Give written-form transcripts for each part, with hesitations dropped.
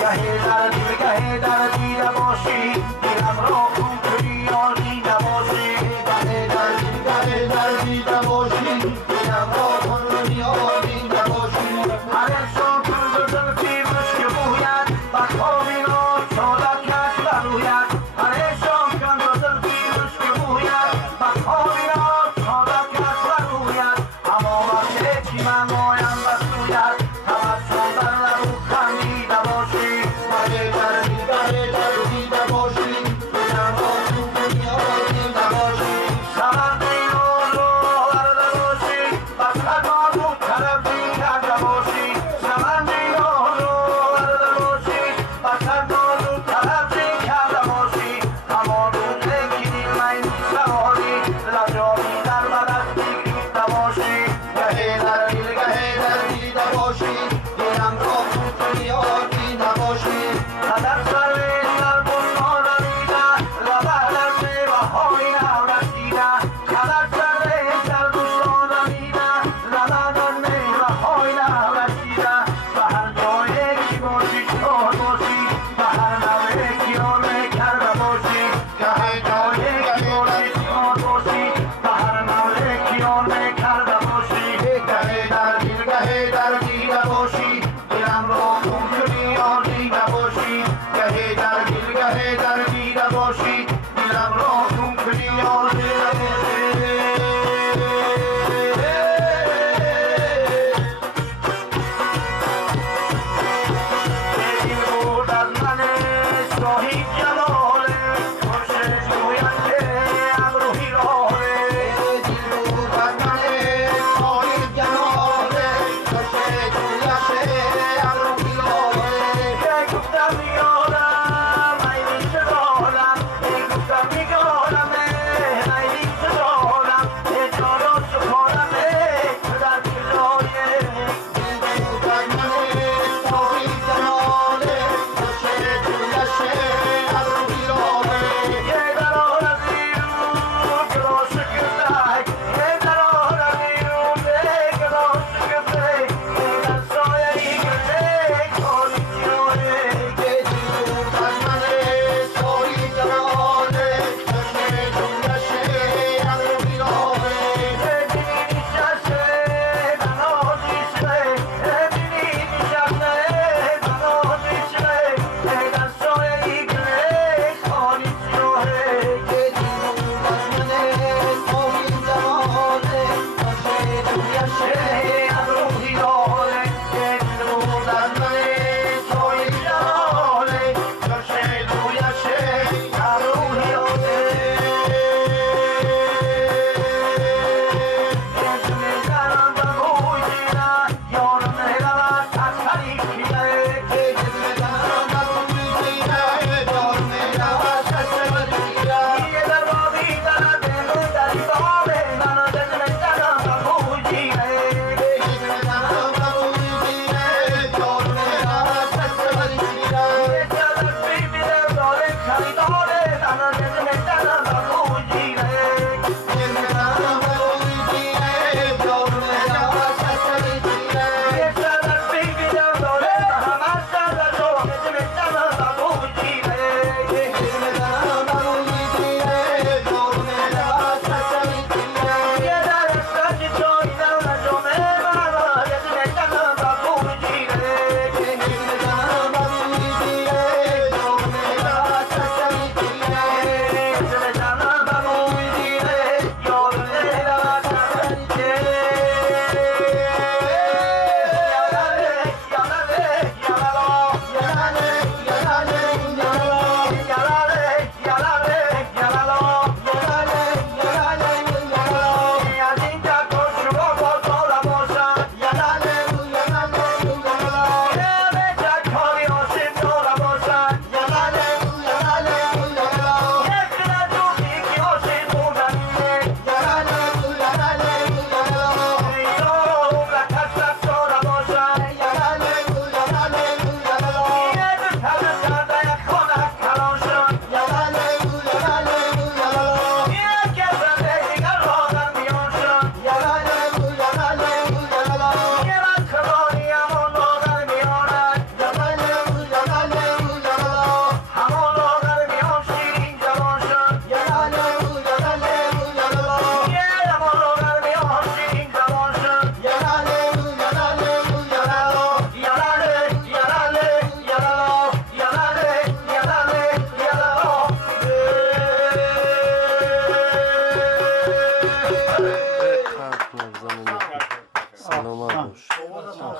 گهه در دیده باشی دلم را خون کنی یاری نباشی گهه در دیده باشی دلم را خون کنی یاری نباشی هر انسان کن زلفی مشک بوید و خوابی را چالک کش بروید هر انسان کن زلفی مشک بوید و خوابی را چالک کش بروید اما وقتی که من مایم بسوید تبسم در لبو خندیده باشی گهه در دیده باشی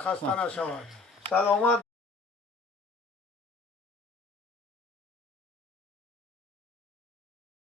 خسته نشود. سلامت